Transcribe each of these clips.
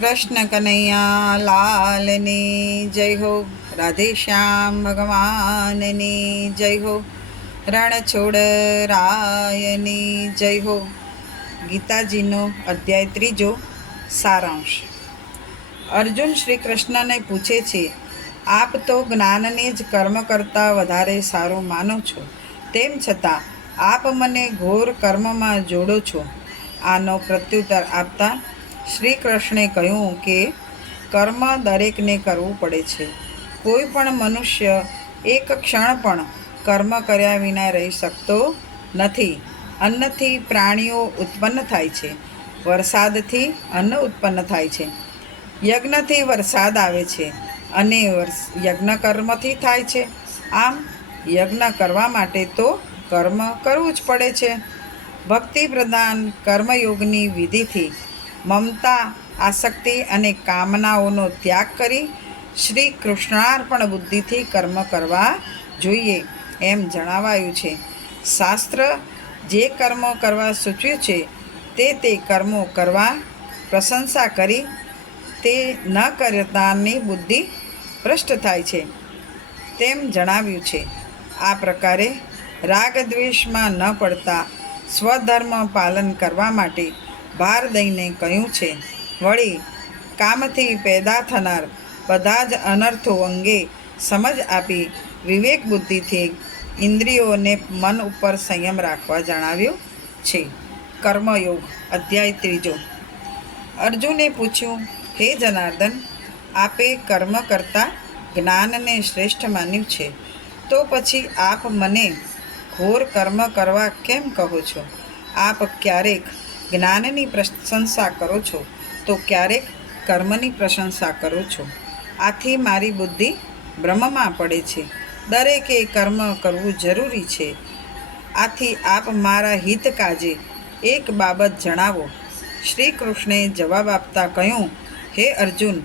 કૃષ્ણ કનૈયા લાલની જય હો, રાધેશ્યામ ભગવાનની જય હો, રણછોડ રાયની જય હો. ગીતાજીનો અધ્યાય 3 સારાંશ. અર્જુન શ્રી કૃષ્ણને પૂછે છે, આપ તો જ્ઞાનને જ કર્મ કરતાં વધારે સારું માનો છો, તેમ છતાં આપ મને ઘોર કર્મમાં જોડો છો. આનો પ્રત્યુત્તર આપતા શ્રી કૃષ્ણે કહ્યું કે કર્મ દરેકને કરવું પડે છે. કોઈ પણ મનુષ્ય એક ક્ષણ પણ કર્મ કર્યા વિના રહી શકતો નથી. અન્નથી પ્રાણીઓ ઉત્પન્ન થાય છે, વરસાદથી અન્ન ઉત્પન્ન થાય છે, યજ્ઞથી વરસાદ આવે છે અને યજ્ઞ કર્મથી થાય છે. આમ યજ્ઞ કરવા માટે તો કર્મ કરવું જ પડે છે. ભક્તિ પ્રધાન કર્મયોગની વિધિથી મમતા, આસક્તિ અને કામનાઓનો ત્યાગ કરી શ્રી કૃષ્ણાર્પણ બુદ્ધિથી કર્મ કરવા જોઈએ એમ જણાવાયું છે. શાસ્ત્ર જે કર્મો કરવા સૂચવ્યું છે તે કર્મો કરવા પ્રશંસા કરી તે ન કરતાની બુદ્ધિ ભ્રષ્ટ થાય છે તેમ જણાવ્યું છે. આ પ્રકારે રાગ દ્વેષમાં ન પડતા સ્વધર્મ પાલન કરવા માટે ભાર દઈને કહ્યું છે. વળી કામથી પેદા થનાર બધા જ અનર્થો અંગે સમજ આપી વિવેક બુદ્ધિથી ઇન્દ્રિયોને મન ઉપર સંયમ રાખવા જણાવ્યું છે. કર્મયોગ અધ્યાય 3. અર્જુને પૂછ્યું, હે જનાર્દન, આપે કર્મ કરતાં જ્ઞાનને શ્રેષ્ઠ માન્યું છે, તો પછી આપ મને ઘોર કર્મ કરવા કેમ કહો છો? આપ ક્યારેક જ્ઞાનની પ્રશંસા કરો છો તો ક્યારેક કર્મની પ્રશંસા કરો છો. આથી મારી બુદ્ધિ ભ્રમમાં પડે છે. દરેકે કર્મ કરવું જરૂરી છે. આથી આપ મારા હિત કાજે એક બાબત જણાવો. શ્રી કૃષ્ણે જવાબ આપતા કહ્યું, હે અર્જુન,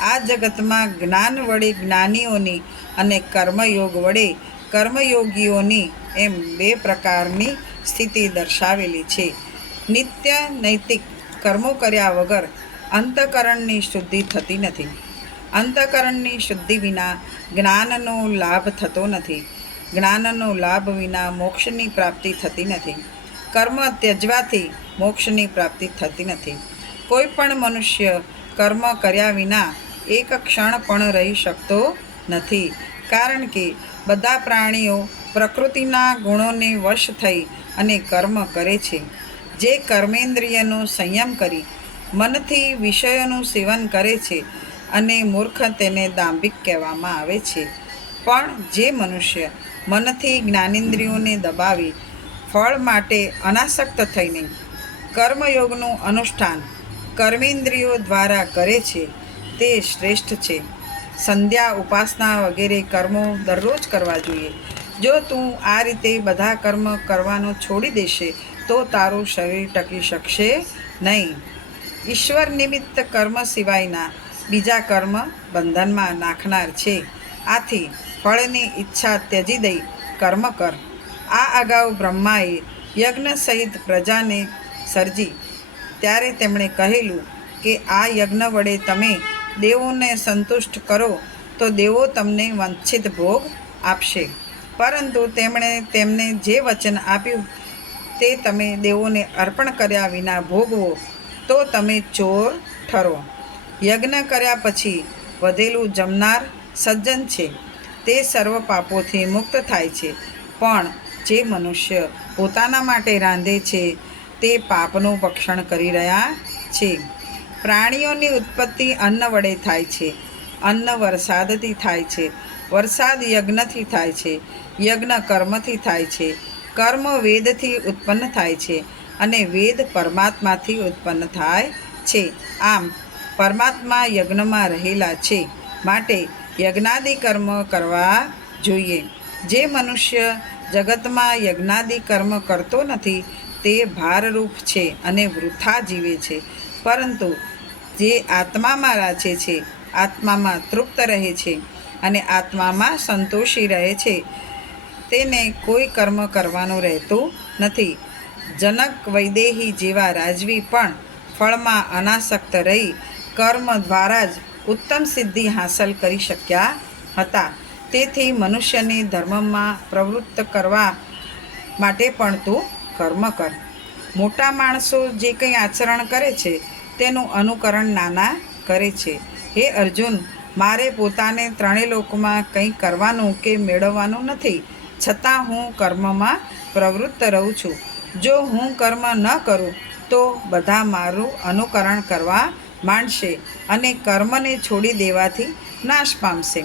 આ જગતમાં જ્ઞાન વડે જ્ઞાનીઓની અને કર્મયોગ વડે કર્મયોગીઓની એમ 2 પ્રકારની સ્થિતિ દર્શાવેલી છે. નિત્ય નૈતિક કર્મો કર્યા વગર અંતઃકરણની શુદ્ધિ થતી નથી. અંતઃકરણની શુદ્ધિ વિના જ્ઞાનનો લાભ થતો નથી. જ્ઞાનનો લાભ વિના મોક્ષની પ્રાપ્તિ થતી નથી. કર્મ ત્યજવાથી મોક્ષની પ્રાપ્તિ થતી નથી. કોઈ પણ મનુષ્ય કર્મ કર્યા વિના એક ક્ષણ પણ રહી શકતો નથી. કારણ કે બધા પ્રાણીઓ પ્રકૃતિના ગુણોને વશ થઈ અને કર્મ કરે છે. જે કર્મેન્દ્રિયનો સંયમ કરી મનથી વિષયોનું સેવન કરે છે અને મૂર્ખ તેને દાંભિક કહેવામાં આવે છે. પણ જે મનુષ્ય મનથી જ્ઞાનેન્દ્રિયોને દબાવી ફળ માટે અનાસક્ત થઈને કર્મયોગનું અનુષ્ઠાન કર્મેન્દ્રિયો દ્વારા કરે છે તે શ્રેષ્ઠ છે. સંધ્યા, ઉપાસના વગેરે કર્મો દરરોજ કરવા જોઈએ. જો તું આ રીતે બધા કર્મ કરવાનું છોડી દેશે તો તારું શરીર ટકી શકશે નહીં. ઈશ્વર નિમિત્ત કર્મ સિવાયના બીજા કર્મ બંધનમાં નાખનાર છે. આથી ફળની ઈચ્છા ત્યજી દઈ કર્મ કર. આ અગાઉ બ્રહ્માએ યજ્ઞ સહિત પ્રજાને સર્જી ત્યારે તેમણે કહેલું કે આ યજ્ઞ વડે તમે દેવોને સંતુષ્ટ કરો તો દેવો તમને વંચિત ભોગ આપશે. પરંતુ તેમણે તેમને જે વચન આપ્યું તે તમે દેવોને અર્પણ કર્યા વિના ભોગવો તો તમે ચોર ઠરો. યજ્ઞ કર્યા પછી વધેલું જમનાર સજ્જન છે તે સર્વ પાપોથી મુક્ત થાય છે. પણ જે મનુષ્ય પોતાના માટે રાંધે છે તે પાપનું ભક્ષણ કરી રહ્યા છે. પ્રાણીઓની ઉત્પત્તિ અન્ન વડે થાય છે. અન્ન વરસાદથી થાય છે. વરસાદ યજ્ઞથી થાય છે. યજ્ઞ કર્મથી થાય છે. કર્મ વેદથી ઉત્પન્ન થાય છે અને વેદ પરમાત્માથી ઉત્પન્ન થાય છે. આમ પરમાત્મા યજ્ઞમાં રહેલા છે માટે યજ્ઞાદિ કર્મ કરવા જોઈએ. જે મનુષ્ય જગતમાં યજ્ઞાદિ કર્મ કરતો નથી તે ભારરૂપ છે અને વૃથા જીવે છે. પરંતુ જે આત્મામાં રાચે છે, આત્મામાં તૃપ્ત રહે છે અને આત્મામાં સંતોષી રહે છે તેને કોઈ કર્મ કરવાનું રહેતું નથી. જનક, વૈદેહી જેવા રાજવી પણ ફળમાં અનાસક્ત રહી કર્મ દ્વારા જ ઉત્તમ સિદ્ધિ હાંસલ કરી શક્યા હતા. તેથી મનુષ્યને ધર્મમાં પ્રવૃત્ત કરવા માટે પણ તું કર્મ કર. મોટા માણસો જે કંઈ આચરણ કરે છે તેનું અનુકરણ નાના કરે છે. હે અર્જુન, મારે પોતાને ત્રણેય લોકમાં કંઈ કરવાનું કે મેળવવાનું નથી, છતાં હું કર્મમાં પ્રવૃત્ત રહું છું. જો હું કર્મ ન કરું તો બધા મારું અનુકરણ કરવા માંડશે અને કર્મને છોડી દેવાથી નાશ પામશે.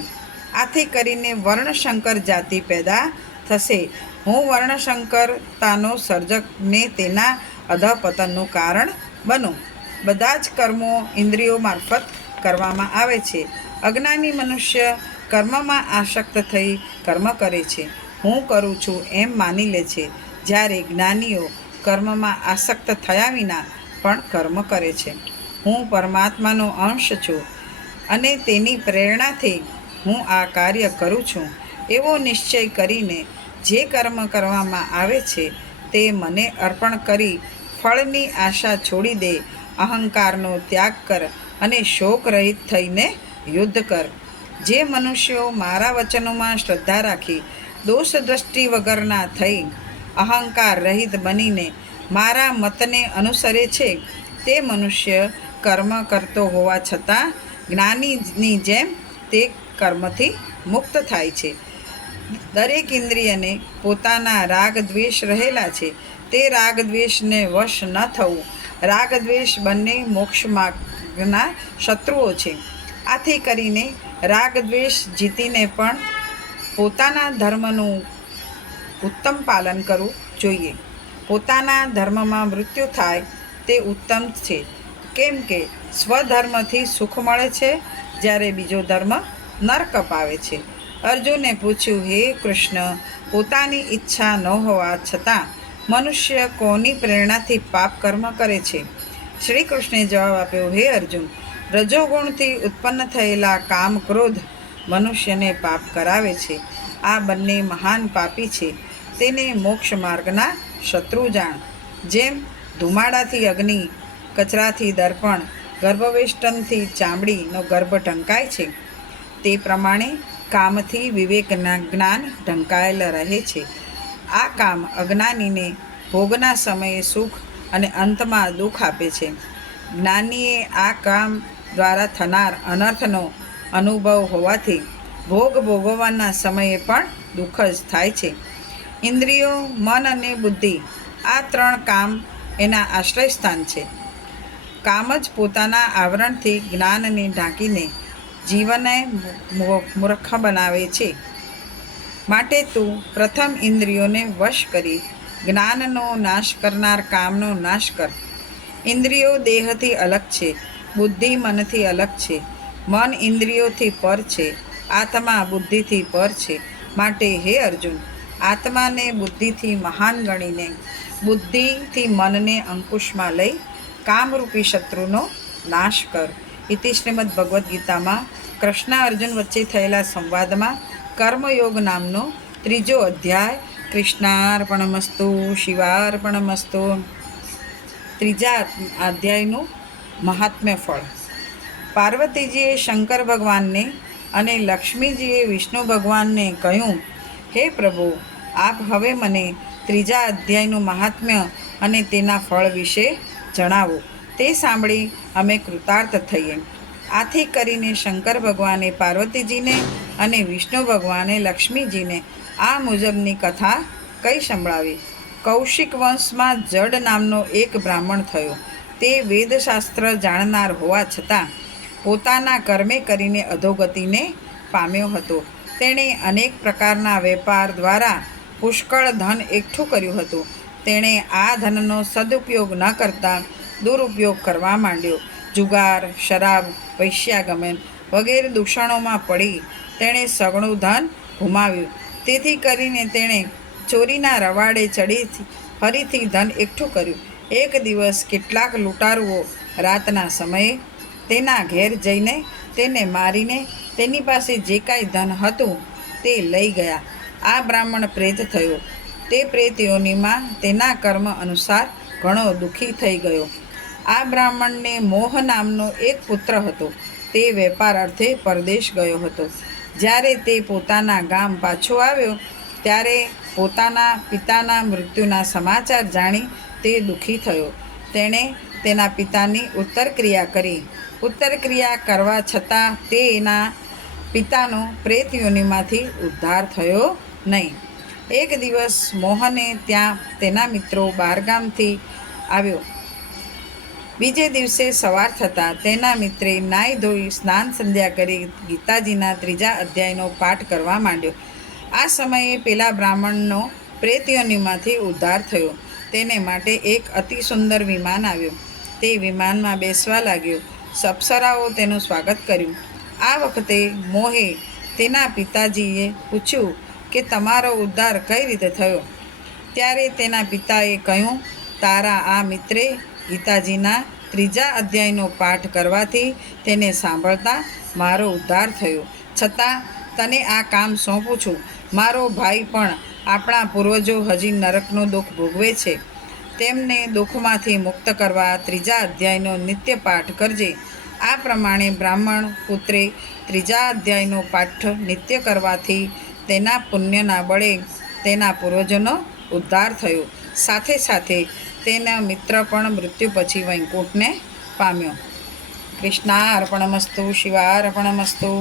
આથી કરીને વર્ણશંકર જાતિ પેદા થશે. હું વર્ણશંકરતાનો સર્જક ને તેના અધઃપતનનું કારણ બનું. બધા જ કર્મો ઇન્દ્રિયો મારફત કરવામાં આવે છે. અજ્ઞાની મનુષ્ય કર્મમાં આસક્ત થઈ કર્મ કરે છે. હું કરું છું એમ માની લે છે, જ્યારે જ્ઞાનીઓ કર્મમાં આસક્ત થયા વિના પણ કર્મ કરે છે. હું પરમાત્માનો અંશ છું અને તેની પ્રેરણાથી હું આ કાર્ય કરું છું એવો નિશ્ચય કરીને જે કર્મ કરવામાં આવે છે તે મને અર્પણ કરી ફળની આશા છોડી દે. અહંકારનો ત્યાગ કર અને શોક રહિત થઈને યુદ્ધ કર. જે મનુષ્યો મારા વચનોમાં શ્રદ્ધા રાખી દોષ દ્રષ્ટિ વગરના થઈ અહંકાર રહિત બનીને મારા મતને અનુસરે છે તે મનુષ્ય કર્મ કરતો હોવા છતાં જ્ઞાનીની જેમ તે કર્મથી મુક્ત થાય છે. દરેક ઇન્દ્રિયને પોતાના રાગ દ્વેષ રહેલા છે. તે રાગ દ્વેષને વશ ન થવું. રાગ દ્વેષ બંને મોક્ષ માર્ગના શત્રુઓ છે. આથી કરીને રાગ દ્વેષ જીતીને પણ પોતાના ધર્મનું ઉત્તમ પાલન કરવું જોઈએ. પોતાના ધર્મમાં મૃત્યુ થાય તે ઉત્તમ છે, કેમ કે સ્વધર્મથી સુખ મળે છે, જ્યારે બીજો ધર્મ નરક અપાવે છે. અર્જુને પૂછ્યું, હે કૃષ્ણ, પોતાની ઈચ્છા ન હોવા છતાં મનુષ્ય કોની પ્રેરણાથી પાપ કર્મ કરે છે? શ્રી કૃષ્ણે જવાબ આપ્યો, હે અર્જુન, રજોગુણથી ઉત્પન્ન થયેલા કામ ક્રોધ મનુષ્યને પાપ કરાવે છે. આ બંને મહાન પાપી છે. તેને મોક્ષ માર્ગના શત્રુ જાણ. જેમ ધુમાડાથી અગ્નિ, કચરાથી દર્પણ, ગર્ભવેષ્ટનથી ચામડીનો ગર્ભ ઢંકાય છે, તે પ્રમાણે કામથી વિવેકના જ્ઞાન ઢંકાયેલ રહે છે. આ કામ અજ્ઞાનીને ભોગના સમયે સુખ અને અંતમાં દુઃખ આપે છે. જ્ઞાનીએ આ કામ દ્વારા થનાર અનર્થનો અનુભવ હોવાથી ભોગ ભોગવવાના સમયે પણ દુઃખ જ થાય છે. ઇન્દ્રિયો, મન અને બુદ્ધિ આ ત્રણ કામ એના આશ્રય સ્થાન છે. કામ જ પોતાના આવરણથી જ્ઞાનને ઢાંકીને જીવનને મૂર્ખ બનાવે છે. માટે તું પ્રથમ ઇન્દ્રિયોને વશ કરી જ્ઞાનનો નાશ કરનાર કામનો નાશ કર. ઇન્દ્રિયો દેહથી અલગ છે, બુદ્ધિ મનથી અલગ છે. મન ઇન્દ્રિયોથી પર છે, આત્મા બુદ્ધિથી પર છે. માટે હે અર્જુન, આત્માને બુદ્ધિથી મહાન ગણીને બુદ્ધિથી મનને અંકુશમાં લઈ કામરૂપી શત્રુનો નાશ કર. ઇતિ શ્રીમદ્ ભગવદ્ ગીતામાં કૃષ્ણ અર્જુન વચ્ચે થયેલા સંવાદમાં કર્મયોગ નામનો 3જો અધ્યાય. કૃષ્ણાર્પણમસ્તુ. શિવાર્પણમસ્તુ. 3જા અધ્યાયનું મહાત્મ્ય ફળ. પાર્વતીજીએ શંકર ભગવાનને અને લક્ષ્મીજીએ વિષ્ણુ ભગવાનને કહ્યું, હે પ્રભુ, આપ હવે મને 3જા અધ્યાયનું મહાત્મ્ય અને તેના ફળ વિશે જણાવો. તે સાંભળી અમે કૃતાર્થ થઈએ. આથી કરીને શંકર ભગવાને પાર્વતીજીને અને વિષ્ણુ ભગવાને લક્ષ્મીજીને આ મુજબની કથા કહી સંભળાવી. કૌશિક વંશમાં જડ નામનો એક બ્રાહ્મણ થયો. તે વેદશાસ્ત્ર જાણનાર હોવા છતાં પોતાના કર્મે કરીને અધોગતિને પામ્યો હતો. તેણે અનેક પ્રકારના વેપાર દ્વારા પુષ્કળ ધન એકઠું કર્યું હતું. તેણે આ ધનનો સદુપયોગ ન કરતા દુરુપયોગ કરવા માંડ્યો. જુગાર, શરાબ, વૈશ્યાગમન વગેરે દૂષણોમાં પડી તેણે સઘળું ધન ગુમાવ્યું. તેથી કરીને તેણે ચોરીના રવાડે ચડી ફરીથી ધન એકઠું કર્યું. એક દિવસ કેટલાક લૂંટારુઓ રાતના સમયે તેના ઘેર જઈને તેને મારીને તેની પાસે જે કાંઈ ધન હતું તે લઈ ગયા. આ બ્રાહ્મણ પ્રેત થયો. તે પ્રેત યોનિમાં તેના કર્મ અનુસાર ઘણો દુઃખી થઈ ગયો. આ બ્રાહ્મણને મોહ નામનો એક પુત્ર હતો. તે વેપાર અર્થે પરદેશ ગયો હતો. જ્યારે તે પોતાના ગામ પાછો આવ્યો ત્યારે પોતાના પિતાના મૃત્યુના સમાચાર જાણી તે દુઃખી થયો. તેણે તેના પિતાની ઉત્તરક્રિયા કરી. ઉત્તરક્રિયા કરવા છતાં તેના પિતાનો પ્રેત યોનિમાંથી ઉદ્ધાર થયો નહીં. એક દિવસ મોહને ત્યાં તેના મિત્રો બહારગામથી આવ્યો. બીજે દિવસે સવાર થતાં તેના મિત્રે નાહી ધોઈ સ્નાન સંધ્યા કરી ગીતાજીના 3જા અધ્યાયનો પાઠ કરવા માંડ્યો. આ સમયે પેલા બ્રાહ્મણનો પ્રેતયોનિમાંથી ઉદ્ધાર થયો. તેને માટે એક અતિ સુંદર વિમાન આવ્યું. તે વિમાનમાં બેસવા લાગ્યો. અપ્સરાઓ તેનું સ્વાગત કર્યું. આ વખતે મોહે તેના પિતાજીએ પૂછ્યું કે તમારો ઉદ્ધાર કઈ રીતે થયો? ત્યારે તેના પિતાએ કહ્યું, તારા આ મિત્રે ગીતાજીના 3જા અધ્યાયનો પાઠ કરવાથી તેને સાંભળતા મારો ઉદ્ધાર થયો. છતાં તને આ કામ સોંપું છું. મારો ભાઈ પણ આપણા પૂર્વજો હજી નરકનો દુઃખ ભોગવે છે. તેમને દુઃખમાંથી મુક્ત કરવા 3જા અધ્યાયનો નિત્ય પાઠ કરજે. આ પ્રમાણે બ્રાહ્મણ પુત્રે 3જા અધ્યાયનો પાઠ નિત્ય કરવાથી તેના પુણ્યના બળે તેના પૂર્વજોનો ઉદ્ધાર થયો. સાથે સાથે તેના મિત્ર પણ મૃત્યુ પછી વૈકુંઠને પામ્યો. કૃષ્ણાર્પણમસ્તુ. શિવાર્પણમસ્તુ.